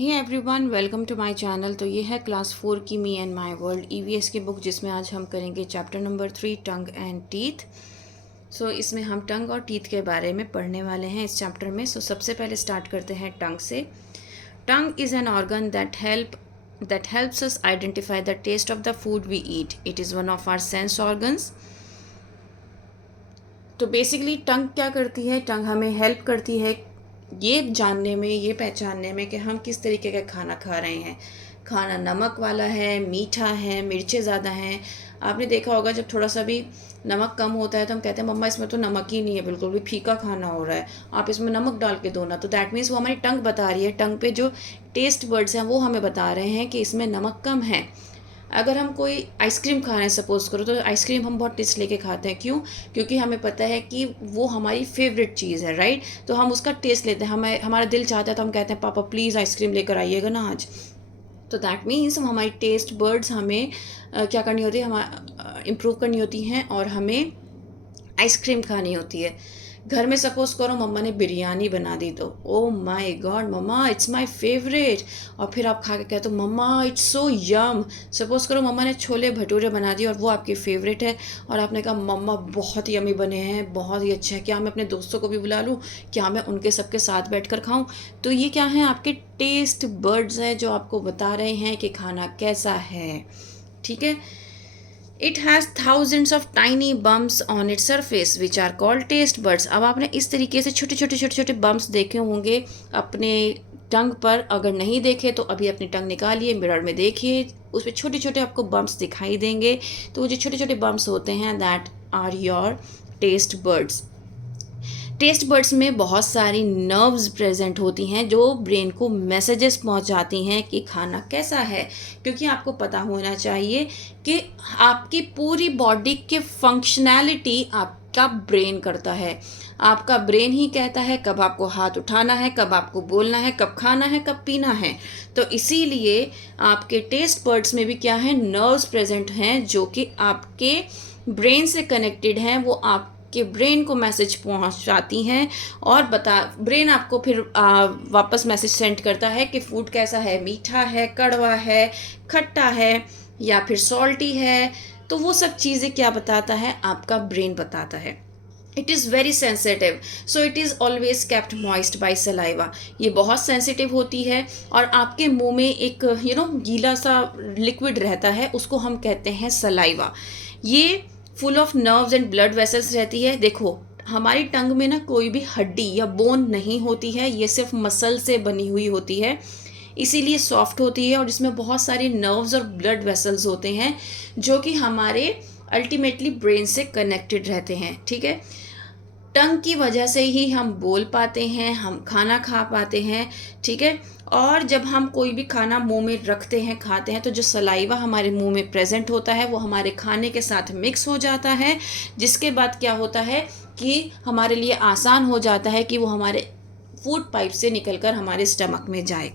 Hey everyone, welcome to my channel. तो ये है क्लास 4 की me and my world EVS की बुक, जिसमें आज हम करेंगे chapter number 3 tongue and teeth. So इसमें हम टंग और टीथ के बारे में पढ़ने वाले हैं इस चैप्टर में। सो सबसे पहले स्टार्ट करते हैं टंग से। टंग is an organ that helps us identify the taste of the food we eat. It is one of our sense organs. तो बेसिकली टंग क्या करती है? टंग हमें हेल्प करती है ये जानने में, ये पहचानने में कि हम किस तरीके का खाना खा रहे हैं। खाना नमक वाला है, मीठा है, मिर्चें ज़्यादा हैं। आपने देखा होगा जब थोड़ा सा भी नमक कम होता है तो हम कहते हैं मम्मा इसमें तो नमक ही नहीं है, बिल्कुल भी फीका खाना हो रहा है, आप इसमें नमक डाल के दो ना। तो दैट मीन्स वो हमारी टंग बता रही है, टंग पे जो टेस्ट बर्ड्स हैं वो हमें बता रहे हैं कि इसमें नमक कम है। अगर हम कोई आइसक्रीम खा रहे हैं सपोज़ करो, तो आइसक्रीम हम बहुत टेस्ट लेके खाते हैं। क्यों? क्योंकि हमें पता है कि वो हमारी फेवरेट चीज़ है, राइट? तो हम उसका टेस्ट लेते हैं, हमें हमारा दिल चाहता है तो हम कहते हैं पापा प्लीज़ आइसक्रीम लेकर आइएगा ना आज। तो दैट मीन्स हमारी टेस्ट बर्ड्स हमें क्या करनी होती है, हम इम्प्रूव करनी होती हैं और हमें आइसक्रीम खानी होती है। घर में सपोज करो मम्मा ने बिरयानी बना दी तो oh my god mama it's my favourite, और फिर आप खा के कहते हो मम्मा इट्स सो यम। सपोज करो मम्मा ने छोले भटूरे बना दिए और वो आपकी फेवरेट है, और आपने कहा मम्मा बहुत यमी बने हैं, बहुत ही अच्छे हैं, क्या मैं अपने दोस्तों को भी बुला लूँ, क्या मैं उनके सबके साथ बैठ कर खाऊँ? तो ये क्या है? आपके टेस्ट बर्ड्स हैं जो आपको बता रहे हैं कि खाना कैसा है। ठीक है। It has thousands of tiny bumps on its surface which are called taste buds. अब आपने इस तरीके से छोटे छोटे छोटे छोटे बम्प्स देखे होंगे अपने टंग पर। अगर नहीं देखे तो अभी अपनी टंग निकालिए, मिरर में देखिए, उस पर छोटे छोटे आपको बम्प्स दिखाई देंगे। तो वो जो छोटे छोटे बम्प्स होते हैं that are your taste buds. Taste buds में बहुत सारी नर्व्स प्रेजेंट होती हैं जो ब्रेन को मैसेजेस पहुंचाती हैं कि खाना कैसा है। क्योंकि आपको पता होना चाहिए कि आपकी पूरी बॉडी के फंक्शनैलिटी आपका ब्रेन करता है। आपका ब्रेन ही कहता है कब आपको हाथ उठाना है, कब आपको बोलना है, कब खाना है, कब पीना है। तो इसीलिए आपके टेस्ट बर्ड्स में भी क्या है, नर्व्स प्रेजेंट हैं जो कि आपके ब्रेन से कनेक्टेड हैं। वो आप कि ब्रेन को मैसेज पहुंचाती हैं और ब्रेन आपको फिर वापस मैसेज सेंड करता है कि फूड कैसा है, मीठा है, कड़वा है, खट्टा है या फिर सॉल्टी है। तो वो सब चीज़ें क्या बताता है? आपका ब्रेन बताता है। It is very sensitive, so it is always kept moist by saliva. ये बहुत सेंसिटिव होती है और आपके मुंह में एक गीला सा लिक्विड रहता है, उसको हम कहते हैं सलाइवा। ये full of nerves and blood vessels रहती है। देखो हमारी टंग में ना कोई भी हड्डी या बोन नहीं होती है, ये सिर्फ मसल से बनी हुई होती है, इसीलिए सॉफ्ट होती है और इसमें बहुत सारे नर्व्स और ब्लड वेसल्स होते हैं जो कि हमारे अल्टीमेटली ब्रेन से कनेक्टेड रहते हैं। ठीक है। टंग की वजह से ही हम बोल पाते हैं, हम खाना खा पाते हैं। ठीक है। और जब हम कोई भी खाना मुंह में रखते हैं, खाते हैं, तो जो सलाइवा हमारे मुंह में प्रेजेंट होता है वो हमारे खाने के साथ मिक्स हो जाता है, जिसके बाद क्या होता है कि हमारे लिए आसान हो जाता है कि वो हमारे फूड पाइप से निकलकर हमारे स्टमक में जाए।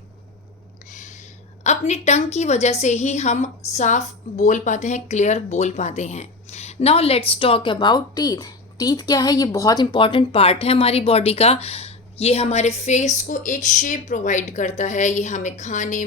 अपनी टंग की वजह से ही हम साफ बोल पाते हैं, क्लियर बोल पाते हैं। Now let's talk about teeth. Teeth क्या है? ये बहुत इंपॉर्टेंट पार्ट है हमारी बॉडी का। ये हमारे फेस को एक शेप प्रोवाइड करता है, ये हमें खाने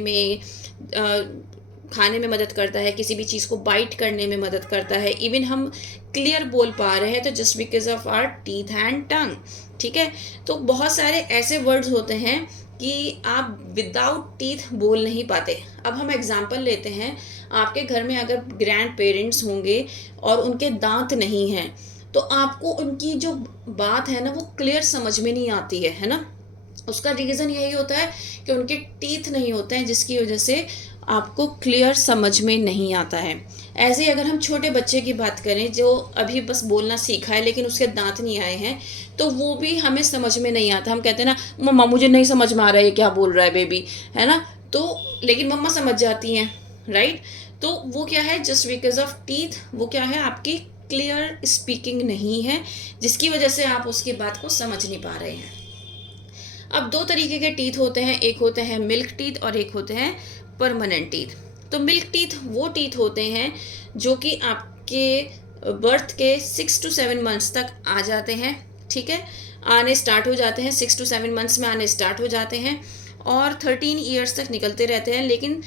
में मदद करता है, किसी भी चीज़ को बाइट करने में मदद करता है। इवन हम क्लियर बोल पा रहे हैं तो just because of our teeth and tongue. ठीक है। तो बहुत सारे ऐसे वर्ड्स होते हैं कि आप विदाउट टीथ बोल नहीं पाते। अब हम एग्जांपल लेते हैं, आपके घर में अगर ग्रैंड पेरेंट्स होंगे और उनके दांत नहीं हैं तो आपको उनकी जो बात है ना वो क्लियर समझ में नहीं आती है ना? उसका रीज़न यही होता है कि उनके टीथ नहीं होते हैं, जिसकी वजह से आपको क्लियर समझ में नहीं आता है। ऐसे ही अगर हम छोटे बच्चे की बात करें जो अभी बस बोलना सीखा है लेकिन उसके दांत नहीं आए हैं, तो वो भी हमें समझ में नहीं आता। हम कहते हैं ना मम्मा मुझे नहीं समझ में आ रहा है ये क्या बोल रहा है बेबी, है ना? तो लेकिन मम्मा समझ जाती हैं, राइट? तो वो क्या है? जस्ट बिकॉज ऑफ टीथ वो क्या है? आपकी क्लियर स्पीकिंग नहीं है, जिसकी वजह से आप उसकी बात को समझ नहीं पा रहे हैं। अब दो तरीके के टीथ होते हैं, एक होते हैं मिल्क टीथ और एक होते हैं परमानेंट टीथ। तो मिल्क टीथ वो टीथ होते हैं जो कि आपके बर्थ के 6 to 7 मंथ्स तक आ जाते हैं। ठीक है। आने स्टार्ट हो जाते हैं, 6 to 7 मंथ्स में आने स्टार्ट हो जाते हैं। और 13 ईयर्स तक निकलते रहते हैं। लेकिन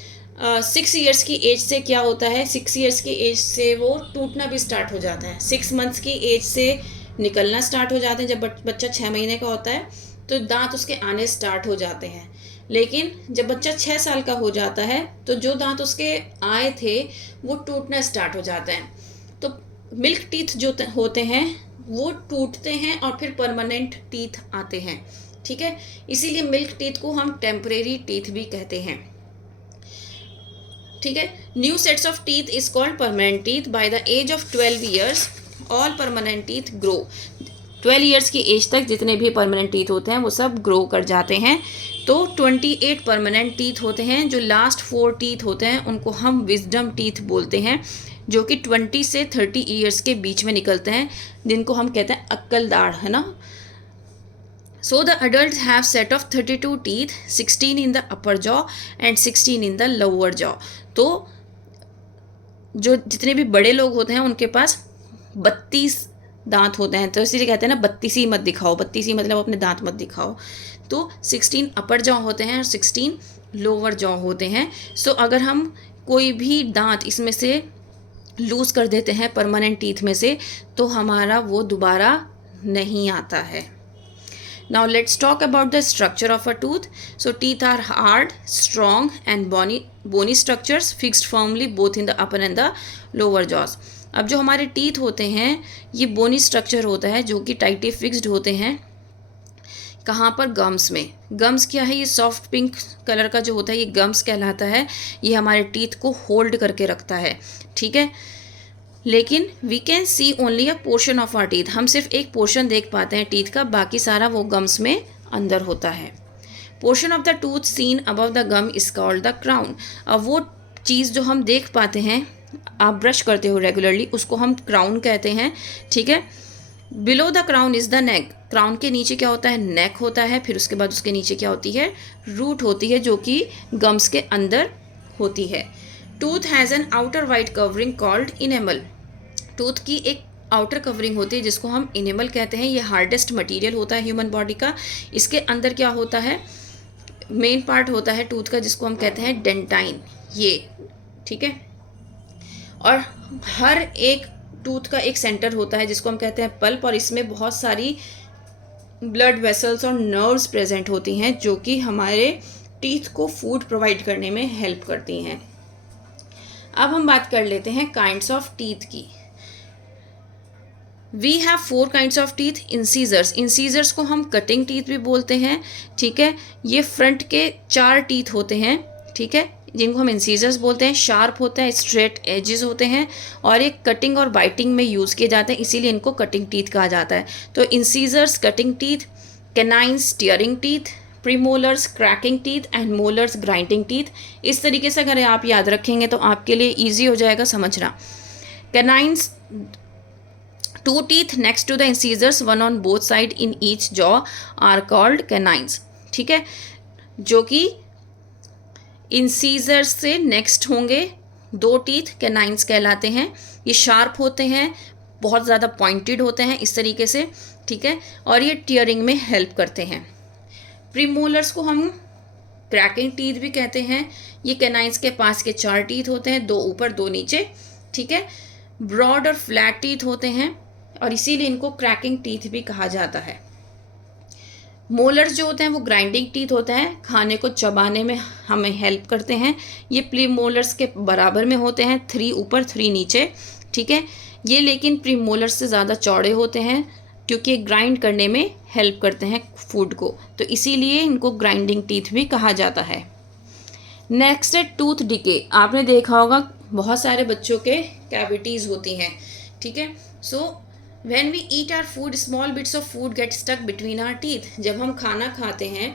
6 ईयर्स की एज से क्या होता है, 6 ईयर्स की एज से वो टूटना भी स्टार्ट हो जाता है। 6 मंथ्स की एज से निकलना स्टार्ट हो जाते हैं। जब बच्चा 6 महीने का होता है तो दांत उसके आने स्टार्ट हो जाते हैं। लेकिन जब बच्चा 6 साल का हो जाता है तो जो दांत उसके आए थे वो टूटना स्टार्ट हो जाता है। तो मिल्क टीथ जो होते हैं वो टूटते हैं और फिर परमानेंट टीथ आते हैं। ठीक है, इसीलिए मिल्क टीथ को हम टेम्परेरी टीथ भी कहते हैं। ठीक है, new sets of teeth is called permanent teeth. By the age of 12 years all permanent teeth grow. 12 years की एज तक जितने भी परमानेंट टीथ होते हैं वो सब ग्रो कर जाते हैं। तो 28 परमानेंट टीथ होते हैं। जो लास्ट 4 टीथ होते हैं उनको हम विजडम टीथ बोलते हैं, जो कि 20 से 30 ईयर्स के बीच में निकलते हैं, जिनको हम कहते हैं अक्कल दाढ़, है ना। So the adults have set of 32 teeth, 16 in the upper jaw and 16 in the lower jaw. तो जो जितने भी बड़े लोग होते हैं उनके पास 32 दांत होते हैं। तो इसीलिए कहते हैं ना, 32 मत दिखाओ। 32 मतलब अपने दांत मत दिखाओ। तो 16 अपर जॉ होते हैं और 16 लोअर जॉ होते हैं। सो अगर हम कोई भी दांत इसमें से लूज़ कर देते हैं परमानेंट टीथ में से, तो हमारा वो दोबारा नहीं आता है। Now let's talk about the structure of a tooth. So teeth are hard, strong and bony structures fixed firmly both in the upper and the lower jaws. अब जो हमारे टीथ होते हैं ये बोनी स्ट्रक्चर होता है, जो कि टाइटली फिक्स्ड होते हैं। कहाँ पर? गम्स में। गम्स क्या है? ये सॉफ्ट पिंक कलर का जो होता है ये गम्स कहलाता है। ये हमारे टीथ को होल्ड करके रखता है। ठीक है, लेकिन we can see only a portion of our teeth. हम सिर्फ एक पोर्शन देख पाते हैं टीथ का, बाकी सारा वो गम्स में अंदर होता है। Portion of the tooth seen above the gum is called the crown. अब वो चीज़ जो हम देख पाते हैं, आप ब्रश करते हो रेगुलरली, उसको हम क्राउन कहते हैं। ठीक है, below the crown is the neck. Crown के नीचे क्या होता है? नेक होता है। फिर उसके बाद उसके नीचे क्या होती है? रूट होती है, जो कि गम्स के अंदर होती है। Tooth has an outer white covering called enamel. Tooth की एक आउटर कवरिंग होती है जिसको हम इनेमल कहते हैं। ये हार्डेस्ट मटेरियल होता है ह्यूमन बॉडी का। इसके अंदर क्या होता है? मेन पार्ट होता है टूथ का जिसको हम कहते हैं डेंटाइन, ये। ठीक है, और हर एक टूथ का एक सेंटर होता है जिसको हम कहते हैं पल्प, और इसमें बहुत सारी ब्लड वेसल्स और नर्व्स प्रेजेंट होती हैं जो कि हमारे टीथ को फूड प्रोवाइड करने में हेल्प करती हैं। अब हम बात कर लेते हैं काइंड्स ऑफ टीथ की। We have 4 kinds of teeth. Incisors. Incisors को हम कटिंग टीथ भी बोलते हैं। ठीक है, ये फ्रंट के 4 टीथ होते हैं। ठीक है, जिनको हम इंसीजर्स बोलते हैं। शार्प होता है, स्ट्रेट एजेस होते हैं, और एक कटिंग और बाइटिंग में यूज़ किए जाते हैं, इसीलिए इनको कटिंग टीथ कहा जाता है। तो incisors cutting teeth, canines tearing teeth, premolars cracking teeth and molars grinding teeth. इस तरीके से अगर आप याद रखेंगे तो आपके लिए ईजी हो जाएगा समझना। Canines 2 teeth next to the incisors, one on both side in each jaw are called canines. ठीक है, जो कि इंसीजर से नेक्स्ट होंगे 2 टीथ कैनाइन्स कहलाते हैं। ये शार्प होते हैं, बहुत ज़्यादा पॉइंटेड होते हैं इस तरीके से। ठीक है, और ये टीयरिंग में हेल्प करते हैं। प्रीमोलर्स को हम क्रैकिंग टीथ भी कहते हैं। ये कैनाइन्स के पास के 4 टीथ होते हैं, 2 ऊपर 2 नीचे। ठीक है, ब्रॉड और फ्लैट टीथ होते हैं और इसीलिए इनको क्रैकिंग टीथ भी कहा जाता है। मोलर्स जो होते हैं वो ग्राइंडिंग टीथ होते हैं, खाने को चबाने में हमें हेल्प करते हैं। ये प्रीमोलर्स के बराबर में होते हैं, 3 ऊपर 3 नीचे। ठीक है, ये लेकिन प्रीमोलर्स से ज़्यादा चौड़े होते हैं क्योंकि ग्राइंड करने में हेल्प करते हैं फूड को, तो इसीलिए इनको ग्राइंडिंग टीथ भी कहा जाता है। नेक्स्ट है टूथ डिके। आपने देखा होगा बहुत सारे बच्चों के कैविटीज़ होती हैं। ठीक है, सो When we eat our food, small bits of food get stuck between our teeth. जब हम खाना खाते हैं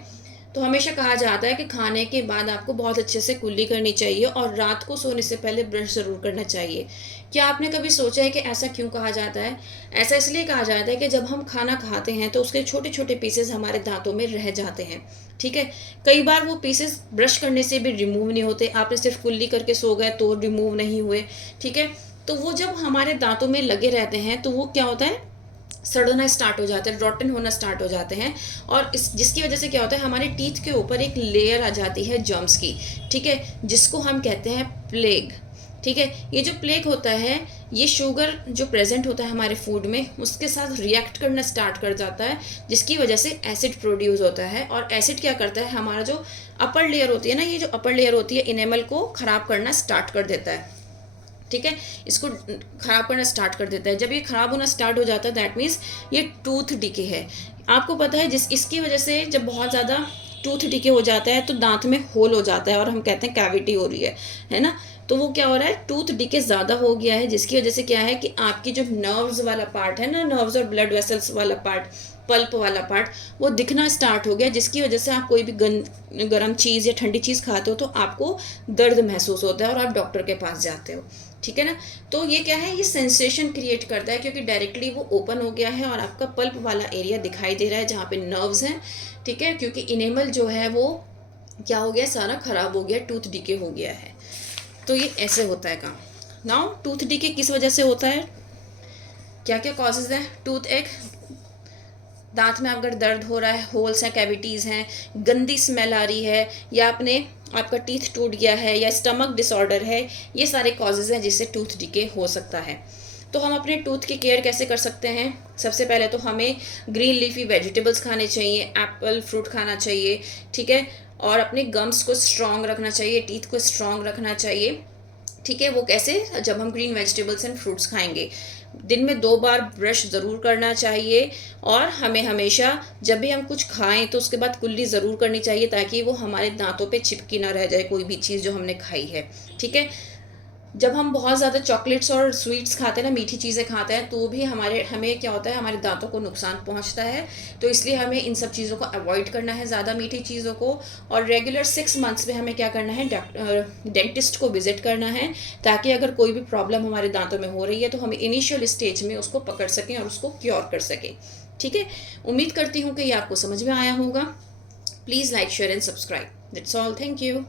तो हमेशा कहा जाता है कि खाने के बाद आपको बहुत अच्छे से कुल्ली करनी चाहिए और रात को सोने से पहले ब्रश ज़रूर करना चाहिए। क्या आपने कभी सोचा है कि ऐसा क्यों कहा जाता है? ऐसा इसलिए कहा जाता है कि जब हम खाना खाते हैं तो उसके छोटे छोटे पीसेस हमारे दांतों में रह जाते हैं। ठीक है, कई बार वो पीसेस ब्रश करने से भी रिमूव नहीं होते। आपने सिर्फ कुल्ली करके सो गए तो रिमूव नहीं हुए। ठीक है, तो वो जब हमारे दांतों में लगे रहते हैं तो वो क्या होता है, सड़ना स्टार्ट हो जाते हैं, रॉटन होना स्टार्ट हो जाते हैं। और इस जिसकी वजह से क्या होता है, हमारे टीथ के ऊपर एक लेयर आ जाती है जर्म्स की, ठीक है, जिसको हम कहते हैं प्लेग। ठीक है, ये जो प्लेग होता है, ये शुगर जो प्रेजेंट होता है हमारे फूड में उसके साथ रिएक्ट करना स्टार्ट कर जाता है, जिसकी वजह से एसिड प्रोड्यूस होता है। और एसिड क्या करता है, हमारा जो अपर लेयर होती है ना, ये जो अपर लेयर होती है इनेमल को ख़राब करना स्टार्ट कर देता है। ठीक है, इसको ख़राब करना स्टार्ट कर देता है। जब ये ख़राब होना स्टार्ट हो जाता है दैट मीन्स ये टूथ डिके है। आपको पता है इसकी वजह से जब बहुत ज़्यादा टूथ डिके हो जाता है तो दांत में होल हो जाता है और हम कहते हैं कैविटी हो रही है ना। तो वो क्या हो रहा है, टूथ डिके ज़्यादा हो गया है, जिसकी वजह से क्या है कि आपकी जो नर्व्स वाला पार्ट है ना, नर्व्स और ब्लड वेसल्स वाला पार्ट, पल्प वाला पार्ट, वो दिखना स्टार्ट हो गया, जिसकी वजह से आप कोई भी गर्म चीज़ या ठंडी चीज़ खाते हो तो आपको दर्द महसूस होता है और आप डॉक्टर के पास जाते हो। ठीक है ना। तो ये क्या है, ये सेंसेशन क्रिएट करता है क्योंकि डायरेक्टली वो ओपन हो गया है और आपका पल्प वाला एरिया दिखाई दे रहा है जहाँ पे नर्व्स हैं। ठीक है, क्योंकि इनेमल जो है वो क्या हो गया, सारा खराब हो गया, टूथ डिके हो गया है। तो ये ऐसे होता है काम। नाउ टूथ डिके किस वजह से होता है, क्या क्या कॉजेज़ हैं। टूथ एक, दांत में अगर दर्द हो रहा है, होल्स हैं, कैविटीज़ हैं, गंदी स्मेल आ रही है, या आपका टीथ टूट गया है, या स्टमक डिसऑर्डर है, ये सारे कॉजेज़ हैं जिससे टूथ डिके हो सकता है। तो हम अपने टूथ की केयर कैसे कर सकते हैं। सबसे पहले तो हमें ग्रीन लीफी वेजिटेबल्स खाने चाहिए, एप्पल फ्रूट खाना चाहिए। ठीक है, और अपने गम्स को स्ट्रॉन्ग रखना चाहिए, टीथ को स्ट्रॉन्ग रखना चाहिए। ठीक है, वो कैसे, जब हम ग्रीन वेजिटेबल्स एंड फ्रूट्स खाएंगे। दिन में 2 बार ब्रश ज़रूर करना चाहिए, और हमें हमेशा जब भी हम कुछ खाएं तो उसके बाद कुल्ली ज़रूर करनी चाहिए ताकि वो हमारे दांतों पे चिपकी ना रह जाए कोई भी चीज़ जो हमने खाई है। ठीक है, जब हम बहुत ज़्यादा चॉकलेट्स और स्वीट्स खाते हैं ना, मीठी चीज़ें खाते हैं, तो भी हमें क्या होता है, हमारे दांतों को नुकसान पहुंचता है। तो इसलिए हमें इन सब चीज़ों को अवॉइड करना है, ज़्यादा मीठी चीज़ों को। और रेगुलर 6 मंथ्स में हमें क्या करना है, डेंटिस्ट को विजिट करना है, ताकि अगर कोई भी प्रॉब्लम हमारे दांतों में हो रही है तो हम इनिशियल स्टेज में उसको पकड़ सकें और उसको क्योर कर सकें। ठीक है, उम्मीद करती हूँ कि ये आपको समझ में आया होगा। Please like, share and subscribe. That's all, thank you.